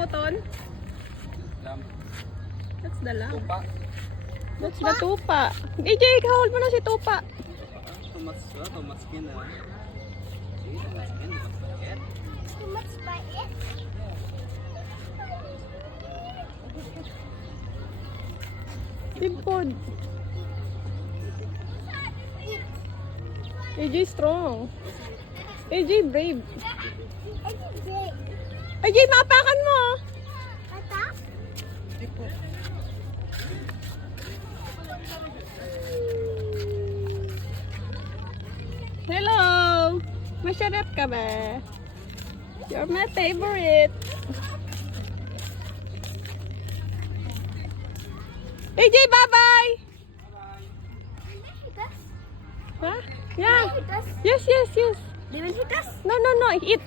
Rambutan? Lamb. That's the lamb. Tupa. That's the tupa. AJ, hold mo na si tupa. Tomat skin na. Sige, tomat skin. Tomat skin. Too much by it. Big food. AJ strong. AJ brave. I did great. AJ, mapakan mo. Ata? Hello! Masarap ka ba? You're my favorite. AJ, bye-bye! Fitas? Huh? Yeah. Fitas? Yes, yes, yes. Di ba fitas? No, no, no. Eat.